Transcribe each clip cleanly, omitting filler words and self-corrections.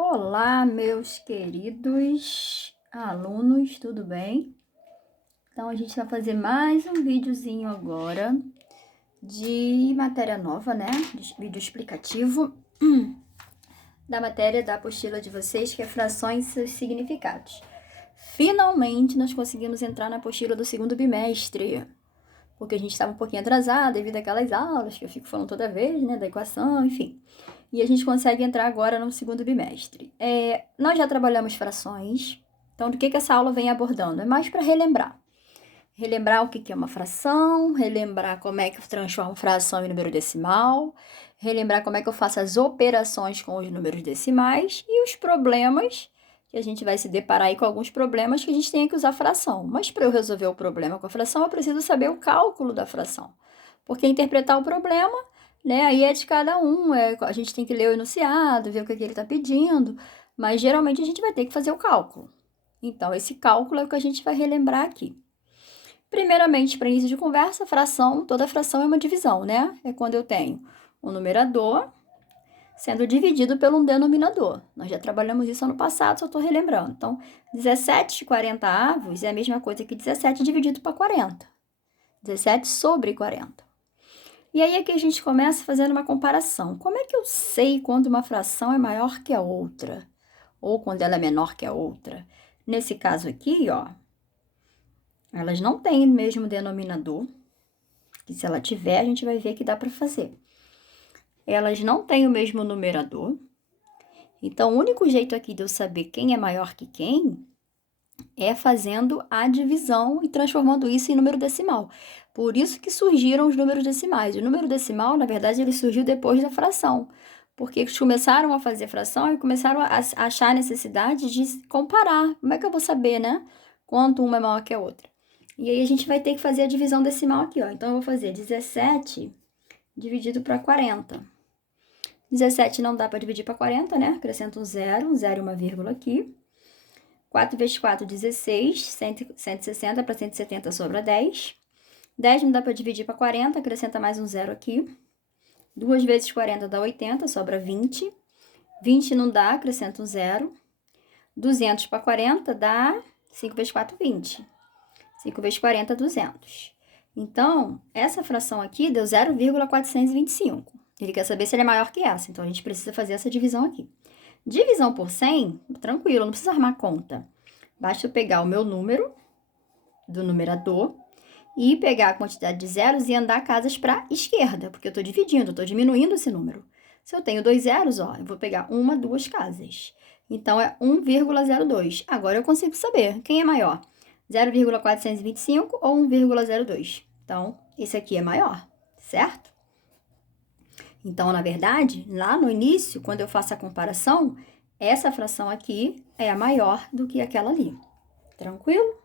Olá, meus queridos alunos, tudo bem? Então, a gente vai fazer mais um videozinho agora de matéria nova, né? De vídeo explicativo da matéria da apostila de vocês, que é frações e seus significados. Finalmente, nós conseguimos entrar na apostila do segundo bimestre, porque a gente estava um pouquinho atrasado devido àquelas aulas que eu fico falando toda vez, né? Da equação, enfim. E a gente consegue entrar agora no segundo bimestre. Nós já trabalhamos frações, então do que essa aula vem abordando? É mais para relembrar. Relembrar o que é uma fração, relembrar como é que eu transformo fração em número decimal, relembrar como é que eu faço as operações com os números decimais e os problemas, que a gente vai se deparar aí com alguns problemas que a gente tem que usar fração. Mas para eu resolver o problema com a fração, eu preciso saber o cálculo da fração. Porque interpretar o problema, né, aí é de cada um, a gente tem que ler o enunciado, ver o que ele está pedindo, mas geralmente a gente vai ter que fazer o cálculo. Então, esse cálculo é o que a gente vai relembrar aqui. Primeiramente, para início de conversa, fração, toda fração é uma divisão, né? É quando eu tenho um numerador sendo dividido por um denominador. Nós já trabalhamos isso ano passado, só estou relembrando. Então, 17/40 é a mesma coisa que 17 dividido por 40. 17 sobre 40. E aí aqui a gente começa fazendo uma comparação. Como é que eu sei quando uma fração é maior que a outra? Ou quando ela é menor que a outra? Nesse caso aqui, ó, elas não têm o mesmo denominador, que se ela tiver, a gente vai ver que dá para fazer. Elas não têm o mesmo numerador. Então, o único jeito aqui de eu saber quem é maior que quem é fazendo a divisão e transformando isso em número decimal. Por isso que surgiram os números decimais. O número decimal, na verdade, ele surgiu depois da fração, porque eles começaram a fazer fração e começaram a achar a necessidade de comparar. Como é que eu vou saber, né? Quanto uma é maior que a outra? E aí a gente vai ter que fazer a divisão decimal aqui, ó. Então, eu vou fazer 17 dividido para 40. 17 não dá para dividir para 40, né? Acrescenta um zero e uma vírgula aqui. 4 vezes 4, 16. 160 para 170 sobra 10. 10 não dá para dividir para 40, acrescenta mais um zero aqui. 2 vezes 40 dá 80, sobra 20. 20 não dá, acrescenta um zero. 200 para 40 dá 5 vezes 4, 20. 5 vezes 40, 200. Então, essa fração aqui deu 0,425. Ele quer saber se ele é maior que essa, então a gente precisa fazer essa divisão aqui. Divisão por 100, tranquilo, não precisa armar conta. Basta eu pegar o meu número do numerador e pegar a quantidade de zeros e andar casas para a esquerda, porque eu estou dividindo, estou diminuindo esse número. Se eu tenho 2 zeros, ó, eu vou pegar uma, duas casas. Então, é 1,02. Agora eu consigo saber quem é maior, 0,425 ou 1,02. Então, esse aqui é maior, certo? Então, na verdade, lá no início, quando eu faço a comparação, essa fração aqui é a maior do que aquela ali. Tranquilo?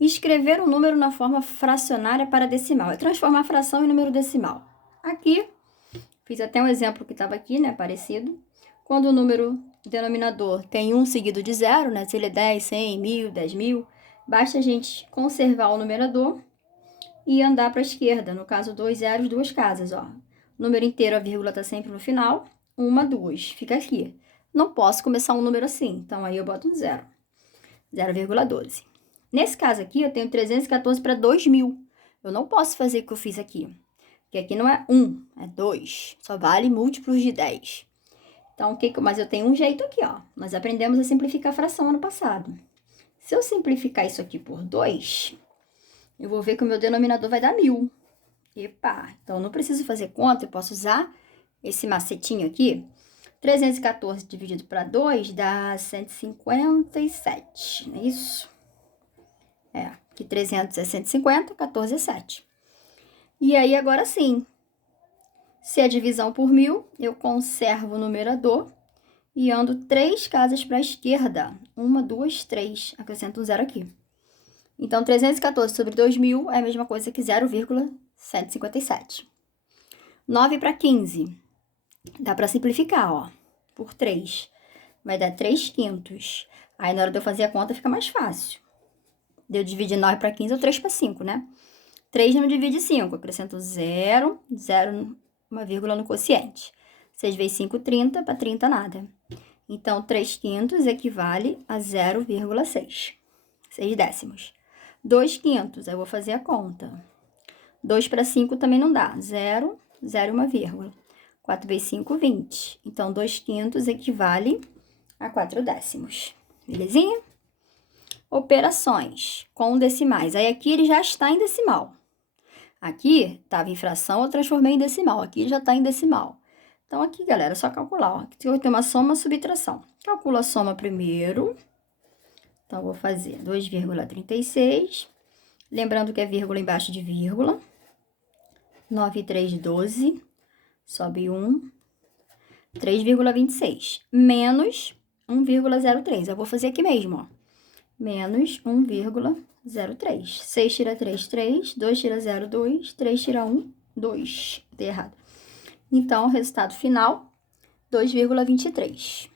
Escrever um número na forma fracionária para decimal. É transformar a fração em número decimal. Aqui, fiz até um exemplo que estava aqui, né, parecido. Quando o número denominador tem 1 seguido de 0, né, se ele é 10, 100, 1000, 10.000, basta a gente conservar o numerador e andar para a esquerda. No caso, 2 zeros, 2 casas, ó. O número inteiro, a vírgula está sempre no final. 1, 2, fica aqui. Não posso começar um número assim, então aí eu boto um zero. 0,12. Nesse caso aqui, eu tenho 314 para 2.000. Eu não posso fazer o que eu fiz aqui. Porque aqui não é 1, é 2. Só vale múltiplos de 10. Então, mas eu tenho um jeito aqui, ó. Nós aprendemos a simplificar a fração ano passado. Se eu simplificar isso aqui por 2, eu vou ver que o meu denominador vai dar 1.000. Epa! Então, eu não preciso fazer conta, eu posso usar esse macetinho aqui. 314 dividido para 2 dá 157, não é isso? Que 300 é 150, 14 é 7. E aí, agora sim, se é divisão por 1.000, eu conservo o numerador e ando 3 casas para a esquerda. 1, 2, 3. Acrescento um zero aqui. Então, 314 sobre 2.000 é a mesma coisa que 0,157. 9 para 15. Dá para simplificar, ó, por 3. Vai dar 3 quintos. Aí, na hora de eu fazer a conta, fica mais fácil. De eu dividir 9 para 15 ou 3 para 5, né? 3 não divide 5. Acrescento 0, 0, uma vírgula no quociente. 6 vezes 5, 30, para 30 nada. Então, 3/5 equivale a 0,6. 6 décimos. 2/5, eu vou fazer a conta. 2 para 5 também não dá. 0, 0 e uma vírgula. 4 vezes 5, 20. Então, 2/5 equivale a 4 décimos. Belezinha? Operações com decimais. Aí, aqui ele já está em decimal. Aqui estava em fração, eu transformei em decimal. Aqui já está em decimal. Então, aqui, galera, é só calcular, ó. Aqui eu tenho uma soma, uma subtração. Calcula a soma primeiro. Então, eu vou fazer 2,36. Lembrando que é vírgula embaixo de vírgula. 9 e 3, 12. Sobe 1. 3,26. Menos 1,03. Eu vou fazer aqui mesmo, ó. Menos 1,03. 6 tira 3, 3. 2 tira 0, 2. 3 tira 1, 2. Dei errado. Então, o resultado final, 2,23.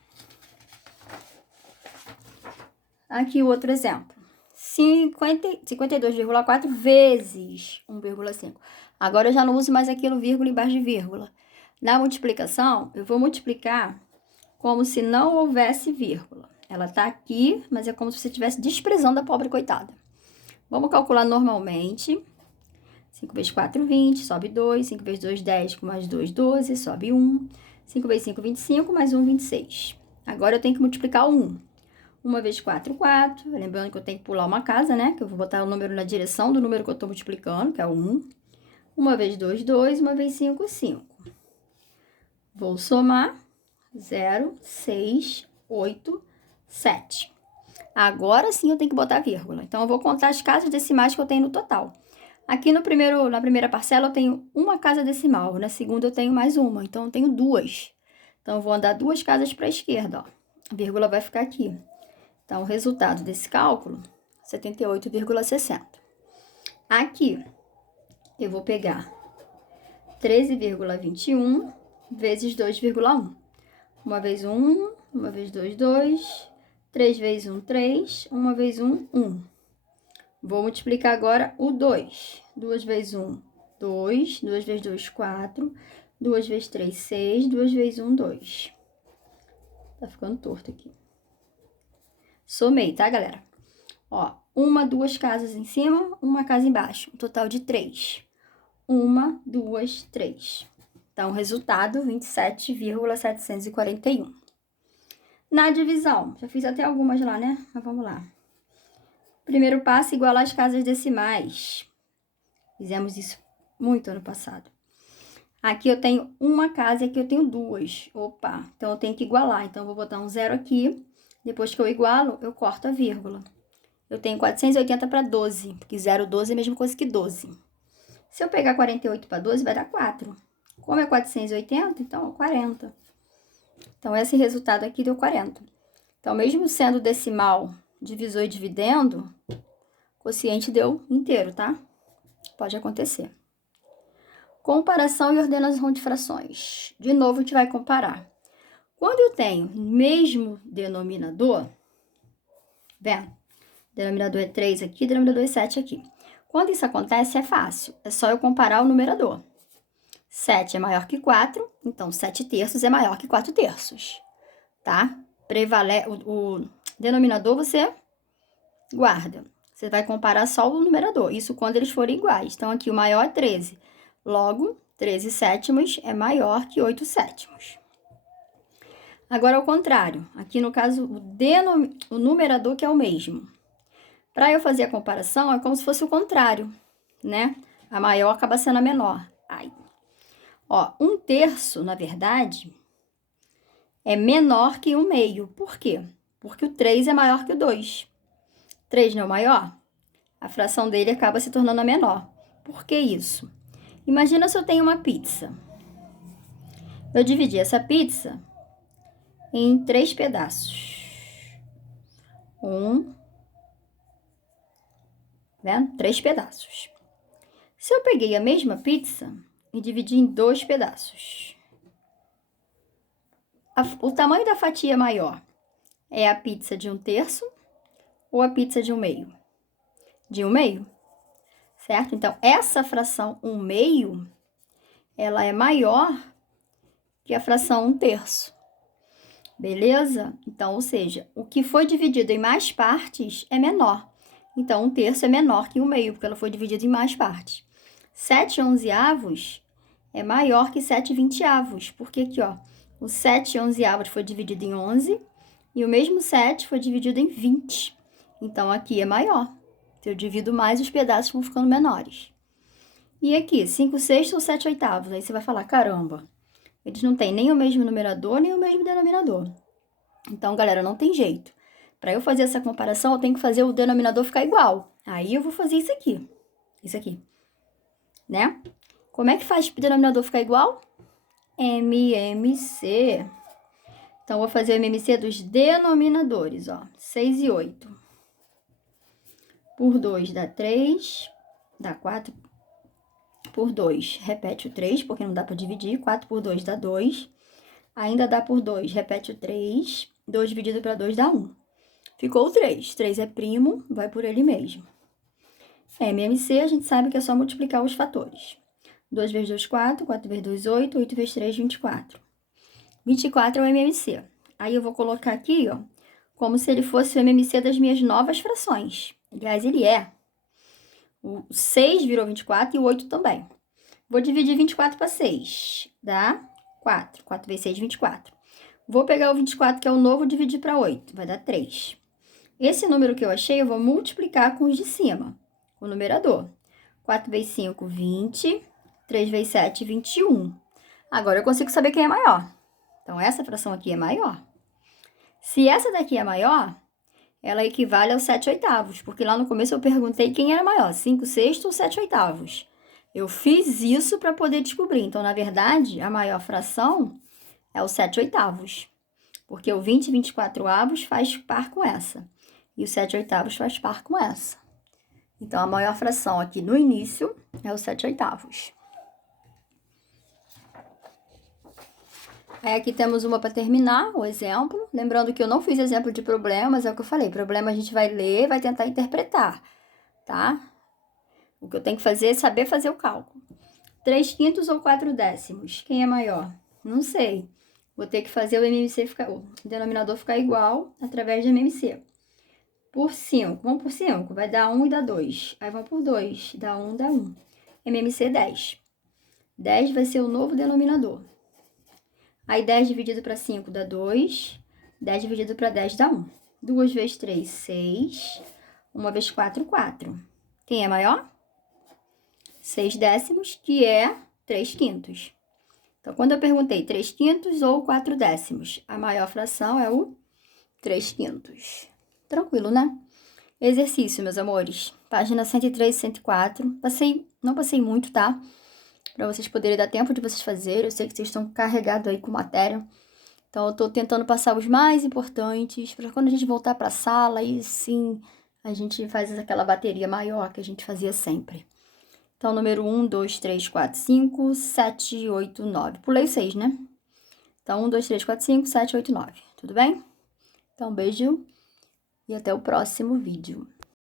Aqui o outro exemplo. 52,4 vezes 1,5. Agora eu já não uso mais aquilo vírgula embaixo de vírgula. Na multiplicação, eu vou multiplicar como se não houvesse vírgula. Ela tá aqui, mas é como se você estivesse desprezando a pobre coitada. Vamos calcular normalmente. 5 vezes 4, 20, sobe 2. 5 vezes 2, 10, com mais 2, 12, sobe 1. 5 vezes 5, 25, mais 1, 26. Agora eu tenho que multiplicar o 1. 1 vezes 4, 4. Lembrando que eu tenho que pular uma casa, né? Que eu vou botar o número na direção do número que eu tô multiplicando, que é o 1. 1 vezes 2, 2. 1 vezes 5, 5. Vou somar. 0, 6, 8, 7. Agora sim eu tenho que botar vírgula. Então, eu vou contar as casas decimais que eu tenho no total. Aqui na primeira parcela eu tenho uma casa decimal. Na segunda eu tenho mais uma. Então, eu tenho 2. Então, eu vou andar 2 casas para a esquerda, ó. A vírgula vai ficar aqui. Então, o resultado desse cálculo, 78,60. Aqui, eu vou pegar 13,21 vezes 2,1. 1 vezes 1, 1 vezes 2, 2. 3 vezes 1, 3. 1 vezes 1, 1. Vou multiplicar agora o 2. 2 vezes 1, 2. 2 vezes 2, 4. 2 vezes 3, 6. 2 vezes 1, 2. Tá ficando torto aqui. Somei, tá, galera? Ó, 1, 2 casas em cima, uma casa embaixo. Um total de 3. 1, 2, 3. Então, resultado, 27,741. Na divisão, já fiz até algumas lá, né? Mas vamos lá. Primeiro passo, igualar as casas decimais. Fizemos isso muito ano passado. Aqui eu tenho uma casa e aqui eu tenho 2. Opa, então eu tenho que igualar. Então, eu vou botar um 0 aqui. Depois que eu igualo, eu corto a vírgula. Eu tenho 480 para 12, porque 0, 12 é a mesma coisa que 12. Se eu pegar 48 para 12, vai dar 4. Como é 480, então 40. Então, esse resultado aqui deu 40. Então, mesmo sendo decimal, divisor e dividendo, o quociente deu inteiro, tá? Pode acontecer. Comparação e ordenação de frações. De novo, a gente vai comparar. Quando eu tenho mesmo denominador, vendo? Denominador é 3 aqui, denominador é 7 aqui. Quando isso acontece, é fácil. É só eu comparar o numerador. 7 é maior que 4, então 7/3 é maior que 4/3, tá? O denominador você guarda. Você vai comparar só o numerador, isso quando eles forem iguais. Então, aqui o maior é 13. Logo, 13/7 é maior que 8/7. Agora, ao contrário. Aqui, no caso, o numerador que é o mesmo. Para eu fazer a comparação, é como se fosse o contrário, né? A maior acaba sendo a menor. Ai. Ó, 1/3, na verdade, é menor que 1/2. Por quê? Porque o 3 é maior que o 2. 3 não é o maior? A fração dele acaba se tornando a menor. Por que isso? Imagina se eu tenho uma pizza. Eu dividi essa pizza em 3 pedaços. Vendo? 3 pedaços. Se eu peguei a mesma pizza e dividi em 2 pedaços, o tamanho da fatia maior é a pizza de 1/3 ou a pizza de 1/2? De 1/2, certo? Então, essa fração 1/2, ela é maior que é a fração 1/3. Beleza? Então, ou seja, o que foi dividido em mais partes é menor. Então, 1/3 é menor que 1/2, porque ela foi dividida em mais partes. 7/11 é maior que 7/20, porque aqui, ó, o 7/11 foi dividido em 11 e o mesmo 7 foi dividido em 20. Então, aqui é maior. Se eu divido mais, os pedaços vão ficando menores. E aqui, 5/6 ou 7/8? Aí você vai falar, caramba, eles não têm nem o mesmo numerador, nem o mesmo denominador. Então, galera, não tem jeito. Para eu fazer essa comparação, eu tenho que fazer o denominador ficar igual. Aí eu vou fazer isso aqui, né? Como é que faz o denominador ficar igual? MMC. Então, eu vou fazer o MMC dos denominadores, ó. 6 e 8. Por 2 dá 3, dá 4. Por 2, repete o 3, porque não dá para dividir. 4 por 2 dá 2. Ainda dá por 2, repete o 3. 2 dividido para 2 dá 1. Ficou o 3. 3 é primo, vai por ele mesmo. MMC, a gente sabe que é só multiplicar os fatores. 2 vezes 2, 4. 4 vezes 2, 8. 8 vezes 3, 24. 24 é o MMC. Aí eu vou colocar aqui, ó, como se ele fosse o MMC das minhas novas frações. Aliás, ele é. O 6 virou 24 e o 8 também. Vou dividir 24 para 6. Dá 4. 4 vezes 6, 24. Vou pegar o 24, que é o novo, e dividir para 8. Vai dar 3. Esse número que eu achei, eu vou multiplicar com os de cima, o numerador. 4 vezes 5, 20. 3 vezes 7, 21. Agora eu consigo saber quem é maior. Então, essa fração aqui é maior. Se essa daqui é maior, ela equivale ao 7/8, porque lá no começo eu perguntei quem era maior, 5/6 ou 7/8. Eu fiz isso para poder descobrir. Então, na verdade, a maior fração é o 7/8, porque o 20 e 24 faz par com essa, e o 7/8 faz par com essa. Então, a maior fração aqui no início é o 7/8. Aí, aqui temos uma para terminar, o exemplo. Lembrando que eu não fiz exemplo de problema, mas é o que eu falei. Problema a gente vai ler, vai tentar interpretar, tá? O que eu tenho que fazer é saber fazer o cálculo. 3/5 ou 4/10? Quem é maior? Não sei. Vou ter que fazer o MMC ficar, o denominador ficar igual através do MMC. Por 5. Vamos por 5? Vai dar 1 e dá 2. Aí vamos por 2. Dá 1, dá 1. MMC 10. 10 vai ser o novo denominador. Aí 10 dividido para 5 dá 2. 10 dividido para 10 dá 1. 2 vezes 3, 6. 1 vezes 4, 4. Quem é maior? 6/10, que é 3/5. Então, quando eu perguntei 3/5 ou 4/10, a maior fração é o 3/5. Tranquilo, né? Exercício, meus amores. Página 103 e 104. Não passei muito, tá? Para vocês poderem dar tempo de vocês fazerem. Eu sei que vocês estão carregados aí com matéria. Então, eu tô tentando passar os mais importantes, para quando a gente voltar para a sala, aí sim, a gente faz aquela bateria maior que a gente fazia sempre. Então, número 1, 2, 3, 4, 5, 7, 8, 9. Pulei 6, né? Então, 1, 2, 3, 4, 5, 7, 8, 9. Tudo bem? Então, beijo e até o próximo vídeo.